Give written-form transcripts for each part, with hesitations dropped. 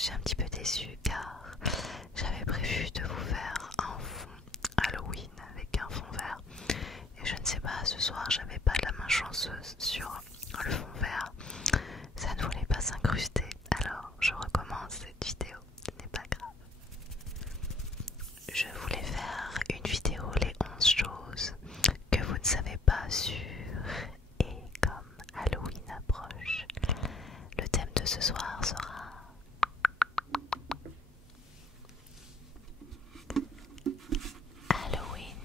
suis un petit peu déçue car j'avais prévu de vous faire un fond Halloween avec un fond vert. Et je ne sais pas, ce soir j'avais pas la main chanceuse sur le fond vert. Ça ne voulait pas s'incruster. Alors je recommence cette vidéo, ce n'est pas grave. Je voulais faire une vidéo les 11 choses que vous ne savez pas sur. Et comme Halloween approche, le thème de ce soir sera Halloween.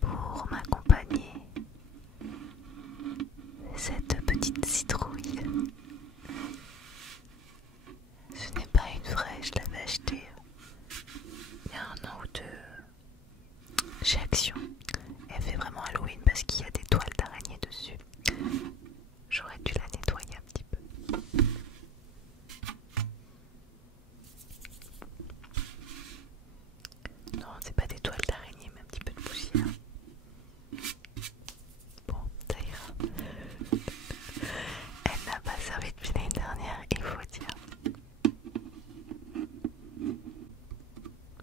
Pour m'accompagner, cette petite citrouille. Ce n'est pas une vraie, je l'avais achetée il y a un an ou deux chez Action. Elle fait vraiment Halloween parce qu'il y a des toiles d'araignée dessus. J'aurais dû la nettoyer un petit peu. Non, c'est pas des toiles d'araignée, mais un petit peu de poussière. Bon, ça ira. Elle n'a pas servi depuis l'année dernière, il faut dire.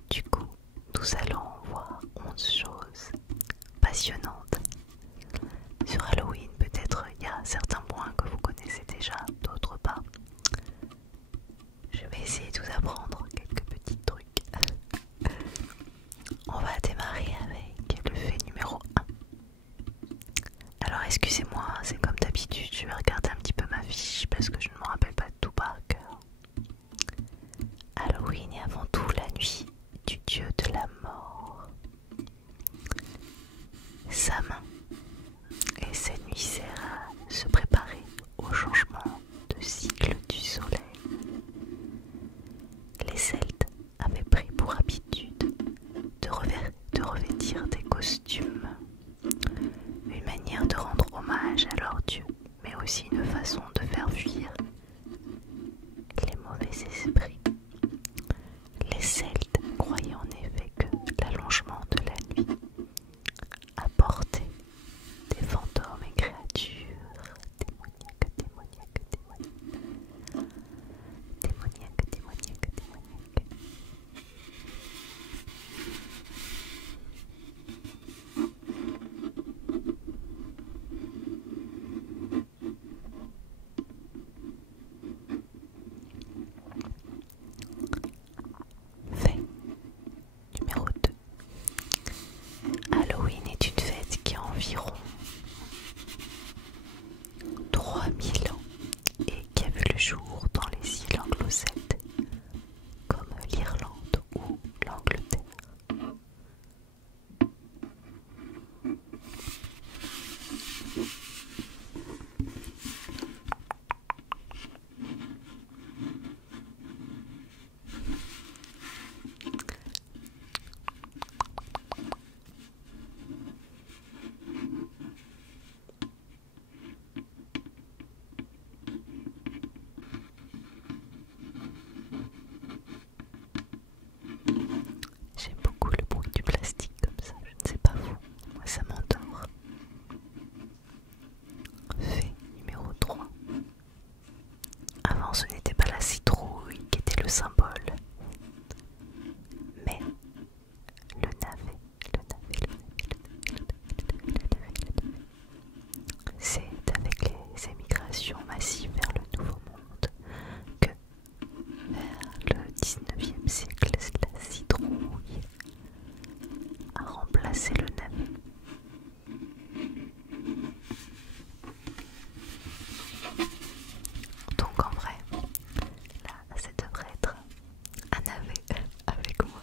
Du coup, nous allons voir 11 choses passionnantes sur Halloween. Peut-être il y a certains points que vous connaissez déjà, d'autres pas. Je vais essayer de vous apprendre quelques petits trucs. On va démarrer avec le fait numéro 1. Alors excusez-moi, c'est comme d'habitude, je vais regarder un petit peu ma fiche parce que je ne me rappelle pas tout par cœur. Halloween est avant tout la nuit du dieu de la mort. Sa main. Et cette nuit sert à se préparer au changement de cycle du soleil. Les Celtes avaient pris pour habitude de revêtir des costumes, une manière de rendre hommage à leur dieu, mais aussi une façon de faire fuir les mauvais esprits. Les Celtes croyaient en effet que l'allongement de la nuit apportait des fantômes et créatures démoniaques. Fait numéro 2. Halloween est une fête qui a environ 3000 ans et qui a vu le jour dans les îles anglo-celtes comme l'Irlande ou l'Angleterre. J'aime beaucoup le bruit du plastique comme ça, je ne sais pas vous, moi ça m'endort. Fait numéro 3. Avant ce n'était pas la citrouille qui était le symbole, mais le navet. C'est avec les émigrations massives vers le Nouveau Monde que vers le 19e siècle, la citrouille a remplacé le navet. Donc en vrai, là, ça devrait être un navet avec moi.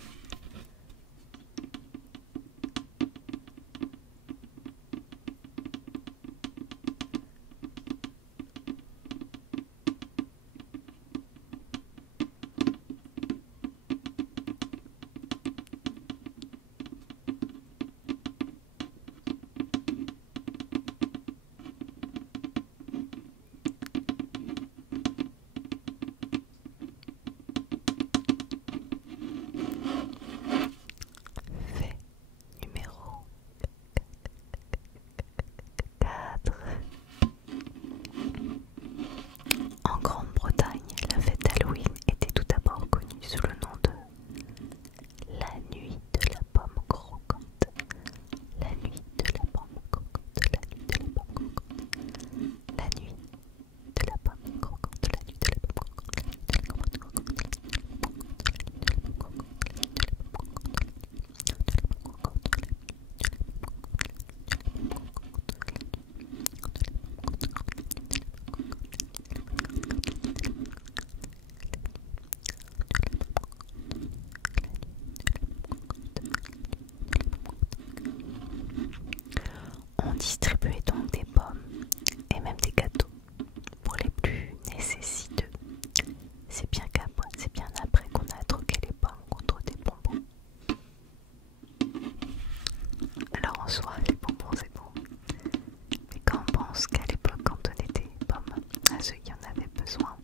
ceux qui en avaient besoin.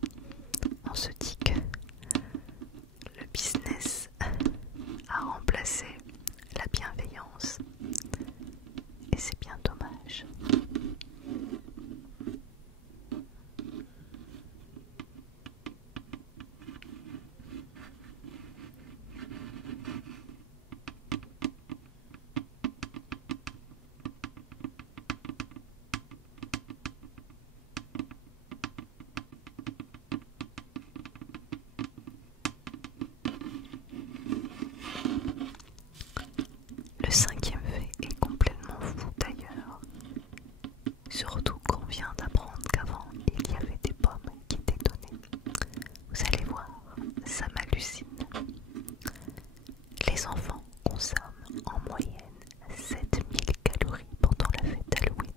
On se dit que le business a remplacé la bienveillance et c'est bien dommage. Le cinquième fait est complètement fou d'ailleurs, surtout qu'on vient d'apprendre qu'avant il y avait des pommes qui étaient données. Vous allez voir, ça m'hallucine. Les enfants consomment en moyenne 7000 calories pendant la fête Halloween.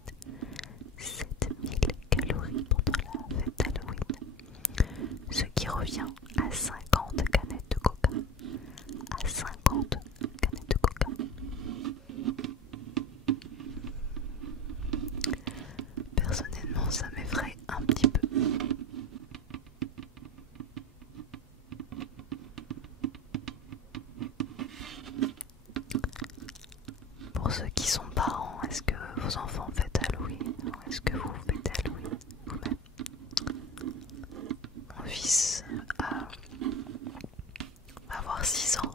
7000 calories pendant la fête Halloween, ce qui revient à 50 canettes de coca. À 50 canettes de coca. Personnellement, ça m'effraie un petit peu. Pour ceux qui sont parents, est-ce que vos enfants fêtent Halloween ou est-ce que vous fêtez Halloween vous-même? Mon fils va avoir 6 ans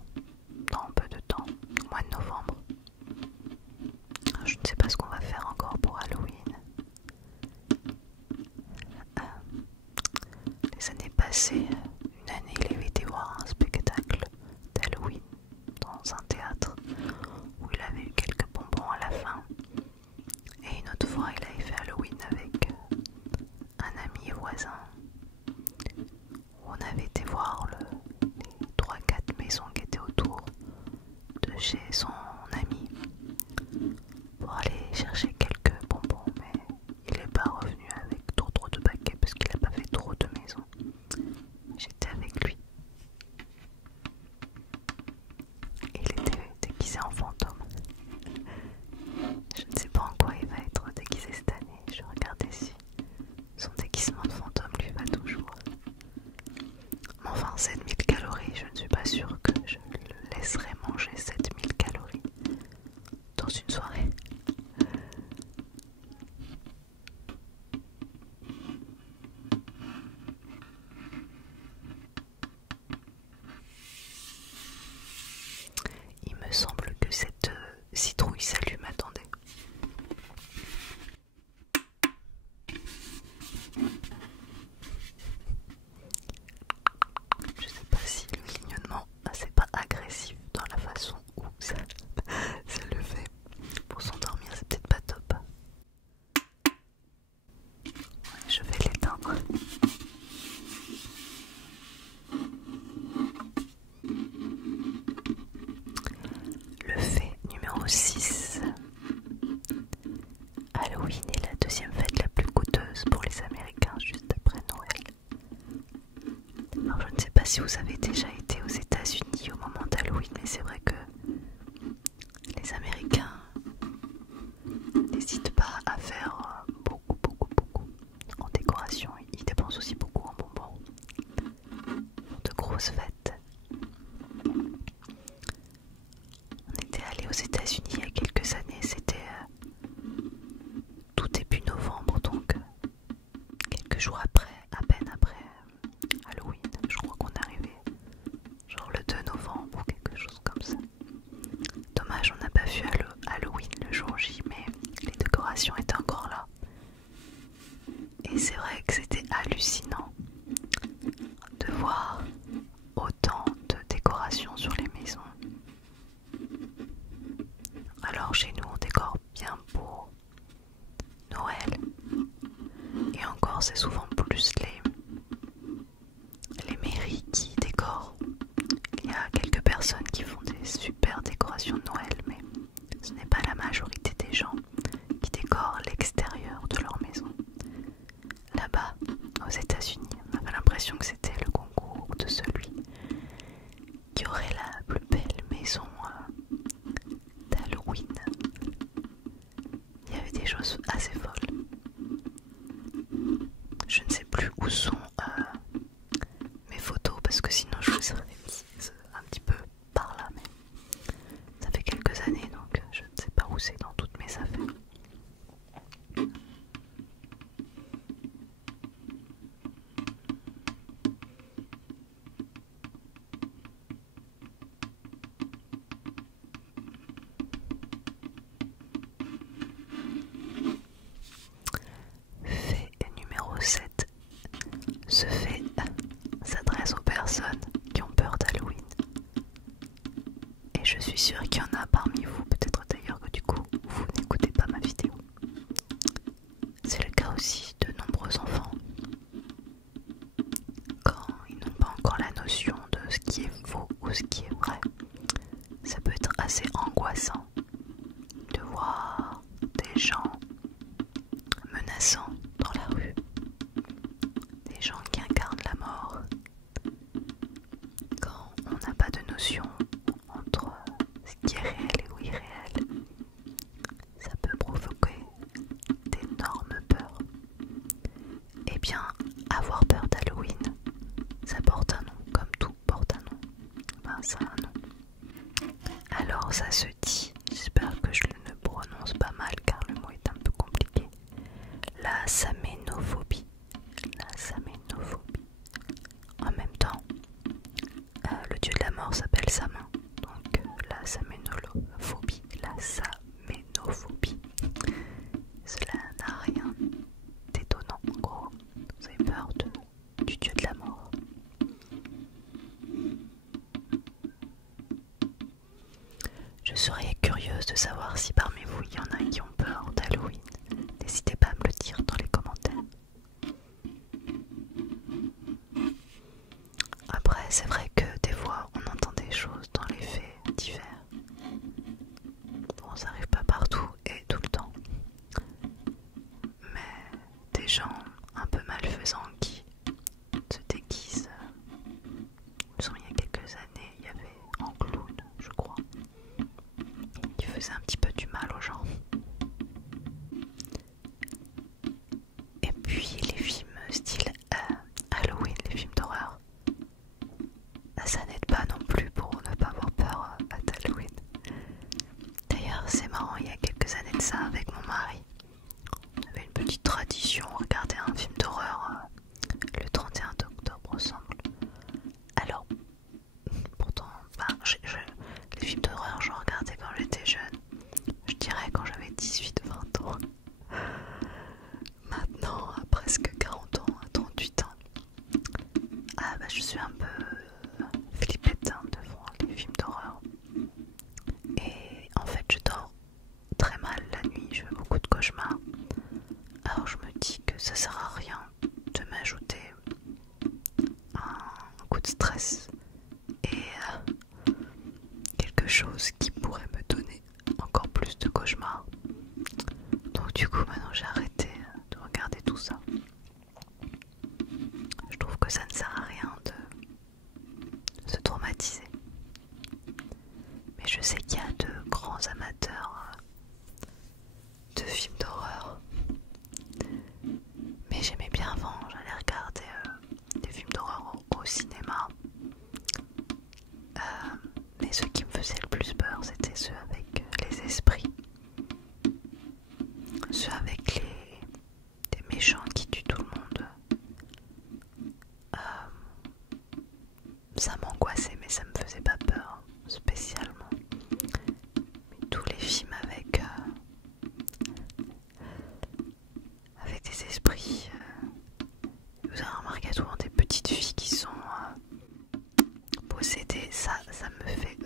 dans peu de temps, au mois de novembre. Je ne sais pas ce qu'on va faire encore pour Halloween. Les années passées, une année il avait été voir un spectacle d'Halloween dans un théâtre où il avait eu quelques bonbons à la fin. Et une autre fois il avait fait Halloween avec un ami voisin où on avait été voir les 3-4 maisons qui étaient autour de chez son ami pour aller chercher quelques bonbons, mais il n'est pas revenu avec trop de paquets parce qu'il n'a pas fait trop de maisons. J'étais avec lui. Il était déguisé en fantôme. Je ne sais pas en quoi il va être déguisé cette année. Je regardais si son déguisement de fantôme lui va toujours. Mais enfin, 7000 calories, je ne suis pas sûre que je le laisserai manger 7000 calories dans une soirée. Il me semble que cette citrouille s'allume, attendez. Je sais pas si le clignotement, c'est pas agressif dans la façon où ça le fait. Pour s'endormir, c'est peut-être pas top. Ouais, je vais l'éteindre. Le fait numéro 6. Halloween est la deuxième fête la plus coûteuse pour les Américains, juste après Noël. Alors je ne sais pas si vous avez déjà été aux États-Unis au moment d'Halloween, mais c'est vrai que les Américains n'hésitent pas à faire beaucoup en décoration. Ils dépensent aussi beaucoup en bonbons pour de grosses fêtes. On était allé aux États-Unis il y a quelques années, c'était tout début novembre, donc quelques jours après, à peine après Halloween. Je crois qu'on est arrivé genre le 2 novembre ou quelque chose comme ça. Dommage, on n'a pas vu Halloween le jour J, mais les décorations étaient encore là. Et c'est vrai que c'était hallucinant de voir autant de décorations sur les maisons. Alors chez nous on décore bien pour Noël, et encore c'est souvent plus les mairies qui décorent. Il y a quelques personnes qui font des super décorations de Noël, mais ce n'est pas la majorité des gens qui décorent l'extérieur de leur maison. Là-bas, aux États-Unis, on avait l'impression que c'était le concours de celui qui aurait la plus belle maison d'Halloween. Il y avait des choses assez folles. Je ne ne sais plus où sont mes photos parce que sinon je vous aurais mis un petit peu par là, mais ça fait quelques années donc je ne sais pas où c'est dans toutes mes affaires. Fait numéro 7. Ce fait s'adresse aux personnes qui ont peur d'Halloween. Et je suis sûre qu'il y en a parmi vous, peut-être d'ailleurs que du coup vous n'écoutez pas ma vidéo. C'est le cas aussi de nombreux enfants. Quand ils n'ont pas encore la notion de ce qui est faux ou ce qui est vrai, ça peut être assez angoissant de voir des gens menaçants dans la rue, des gens qui incarnent la mort. Quand on n'a pas de notion entre ce qui est réel et irréel, ça peut provoquer d'énormes peurs. Eh bien, avoir peur d'Halloween, ça porte un nom, comme tout porte un nom. Ben, ça a un nom. Alors ça se dit, j'espère que je ne prononce pas mal car le mot est un peu compliqué, la saménophobie. La saménophobie. En même temps, le dieu de la mort s'appelle Samin, donc la saménophobie, la saménophobie. Cela n'a rien d'étonnant, en gros. Vous avez peur du dieu de la mort. Je serais curieuse de savoir si parmi vous il y en a qui ont peur d'Halloween. N'hésitez pas à me le dire dans les commentaires. Après, c'est vrai que des fois on entend des choses dans les faits divers. Bon, ça arrive pas partout et tout le temps. Mais des gens un peu malfaisants qui se déguisent. Il me semble il y a quelques années, il y avait en clown, je crois, qui faisait un petit peu du mal aux gens. Et puis les films style Halloween, les films d'horreur, ça n'aide pas non plus pour ne pas avoir peur d'Halloween. D'ailleurs c'est marrant, il y a quelques années de ça avec mon mari, on avait une petite tradition, regarder un film d'horreur le 31 octobre ensemble. Alors, pourtant, les films d'horreur j'en regardais quand j'étais jeune, je dirais quand j'avais 18-20 ans. Maintenant, à presque 40 ans, à 38 ans, je suis un peu flippette devant les films d'horreur. Et en fait, je dors très mal la nuit, je fais beaucoup de cauchemars. Alors je me dis que ça sert à rien de m'ajouter un coup de stress et quelque chose qui pourrait me donner encore plus de cauchemars. Donc du coup maintenant j'ai arrêté de regarder tout ça. Je trouve que ça ne sert à rien de se traumatiser. Mais je sais qu'il y a de grands amateurs de films d'horreur. Mais j'aimais bien avant, j'allais regarder des films d'horreur au cinéma. Mais ceux qui me faisaient le plus peur, c'était ceux avec les esprits. Ceux avec des méchants qui tuent tout le monde. Ça m'angoissait, mais ça me faisait pas peur spécialement. Mais tous les films avec des esprits, vous avez remarqué souvent des petites filles qui sont possédées, ça me fait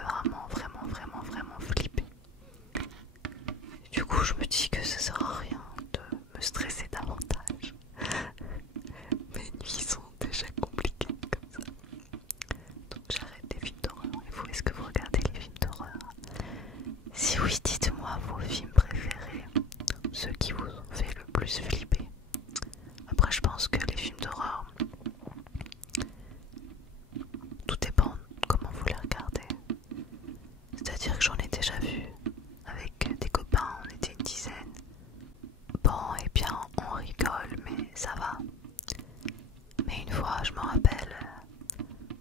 vraiment flipper. Du coup je me dis que ça sert à rien de me stresser davantage. Mes nuits sont déjà compliquées comme ça. Donc j'arrête les films je me rappelle,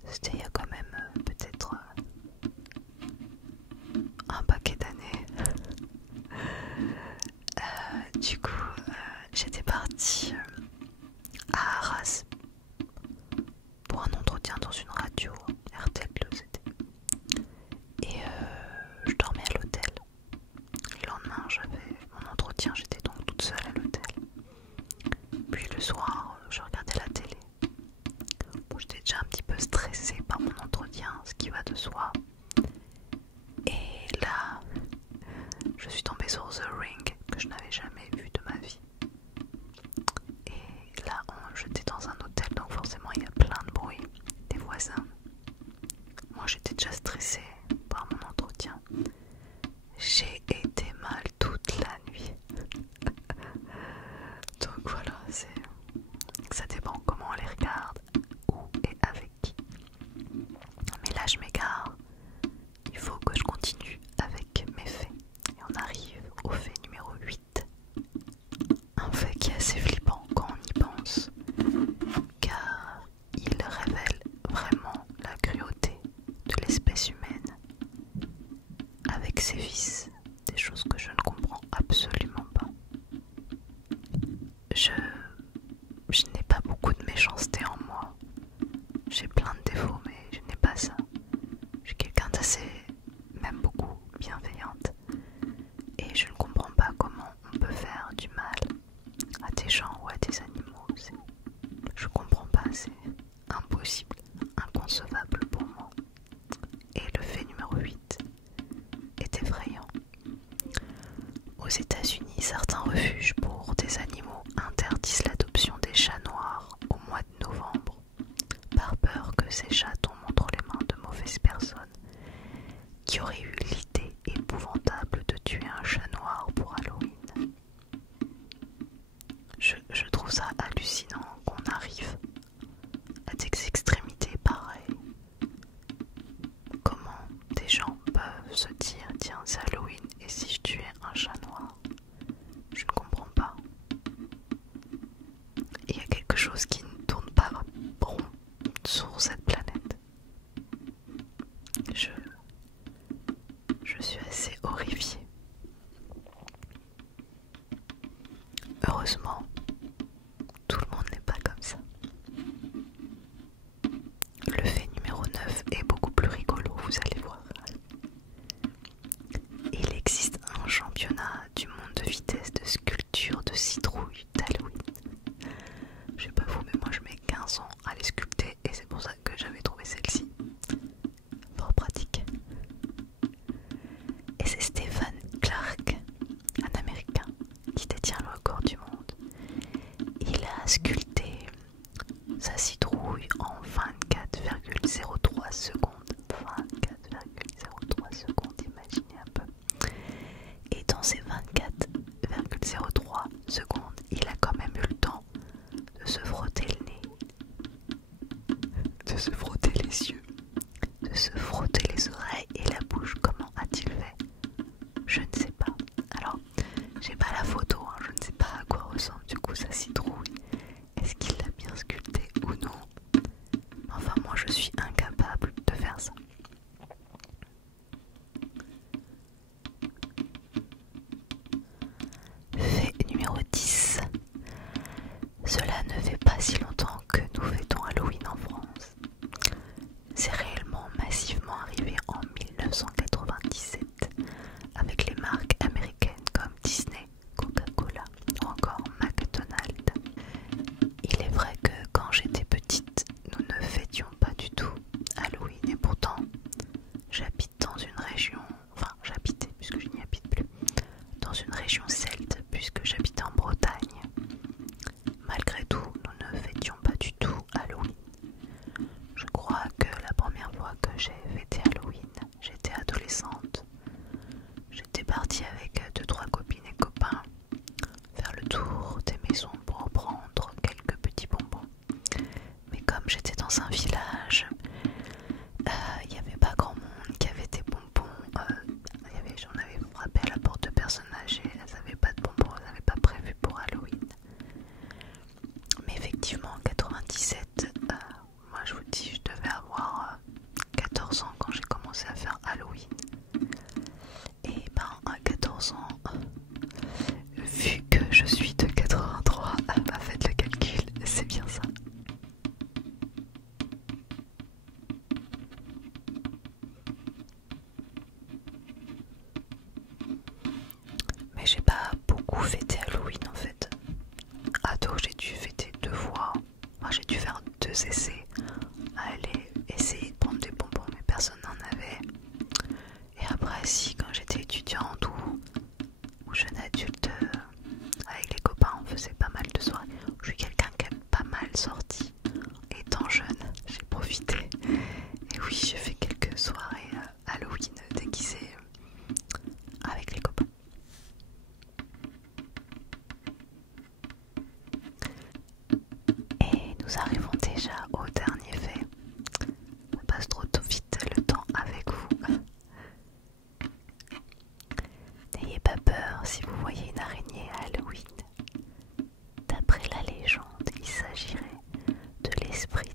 c'était il y a quand même peut-être un paquet d'années. Du coup, j'étais partie à Arras pour un entretien dans une radio, RTL2 c'était. Et je dormais à l'hôtel. Le lendemain, j'avais mon entretien, j'étais donc toute seule à l'hôtel. Puis le soir, je regardais la télé. Bon, j'étais déjà un petit peu stressée par mon entretien, ce qui va de soi. Et là, je suis tombée sur The Ring, que je n'avais jamais vu de ma vie. Et là, j'étais dans un hôtel, donc forcément il y a plein de bruit, des voisins. Moi j'étais déjà stressée par mon entretien. J'ai été mal toute la nuit. Donc voilà, ça dépend comment on les regarde, où et avec qui. Mais là je m'égare. Il faut que je continue avec mes faits. Et on arrive au fait numéro 8. Un fait qui est assez flippant quand on y pense, car il révèle vraiment la cruauté de l'espèce humaine, avec ses vices, des choses que je ne comprends absolument pas. Je n'ai pas beaucoup de méchanceté en moi. J'ai plein de défauts, mais je n'ai pas ça. Je suis quelqu'un d'assez, même beaucoup, bienveillante. Et je ne comprends pas comment on peut faire du mal à des gens ou à des animaux. Je comprends pas, c'est impossible, inconcevable pour moi. Et le fait numéro 8 est effrayant. Aux États-Unis, certains refuges pour des animaux interdisent l'adoption des chats noirs au mois de novembre, par peur que ces chats tombent entre les mains de mauvaises personnes qui auraient eu l'idée épouvantable de tuer un chat noir pour Halloween. Je trouve ça hallucinant qu'on arrive à des extrémités pareilles. Comment des gens peuvent se dire tiens c'est Halloween et si je tuais un chat noir? Je ne comprends pas. Il y a quelque chose qui ne tourne pas rond sur cette planète. Je suis assez horrifiée. Heureusement, tout le monde n'est pas comme ça. Le fait numéro 9 est beaucoup plus rigolo, vous allez voir. Il existe un championnat du monde de vitesse de sculpture de citrouilles d'Halloween. Je sais pas vous, mais moi je mets 15 ans à les sculpter et c'est pour ça que j'avais trouvé celle-ci fort pratique. Et c'est Stephen Clark, un Américain, qui détient le record du monde. Il a sculpté sa citrouille en 24,03 secondes. 24,03 secondes, imaginez un peu. Et dans ces 24,03 secondes, il a quand même eu le temps de se frotter le nez, de se frotter les yeux, de se frotter les oreilles et la bouche. Comment a-t-il fait? Je ne sais pas. Alors, j'ai pas la photo, hein, je ne sais pas à quoi ressemble du coup sa citrouille. Est-ce qu'il l'a bien sculptée ou non? Enfin, moi je suis incapable de faire ça. Fait numéro 10. Cela ne fait pas si longtemps que nous fêtons Halloween en France. C'est réellement massivement arrivé en 1997 avec les marques américaines comme Disney, Coca-Cola ou encore McDonald's. Il est vrai que quand j'étais petite, nous ne fêtions pas du tout Halloween et pourtant j'habite dans une région, enfin j'habitais puisque je n'y habite plus, dans une région celte puisque j'habitais en Bretagne. Malgré tout, nous ne fêtions pas du tout Halloween. Je crois que la première fois que j'ai fêté Halloween, j'étais adolescente. J'étais partie avec 2-3 copines et copains faire le tour des maisons pour prendre quelques petits bonbons. Mais comme j'étais dans un village, il n'y avait pas grand monde qui avait des bonbons. J'en avais frappé à la porte de personnes âgées, elles n'avaient pas de bonbons, elles n'avaient pas prévu pour Halloween. Mais effectivement en 97, essais à aller essayer de prendre des bonbons, mais personne n'en avait. Et après, si, quand j'étais étudiante ou jeune adulte, avec les copains, on faisait pas mal de soirées. Je suis quelqu'un qui aime pas mal sorti. Étant jeune, j'ai profité. Et oui, j'ai fait quelques soirées Halloween déguisées avec les copains. Et nous arrivons déjà au dernier fait. On passe trop vite le temps avec vous. N'ayez pas peur si vous voyez une araignée à Halloween. D'après la légende, il s'agirait de l'esprit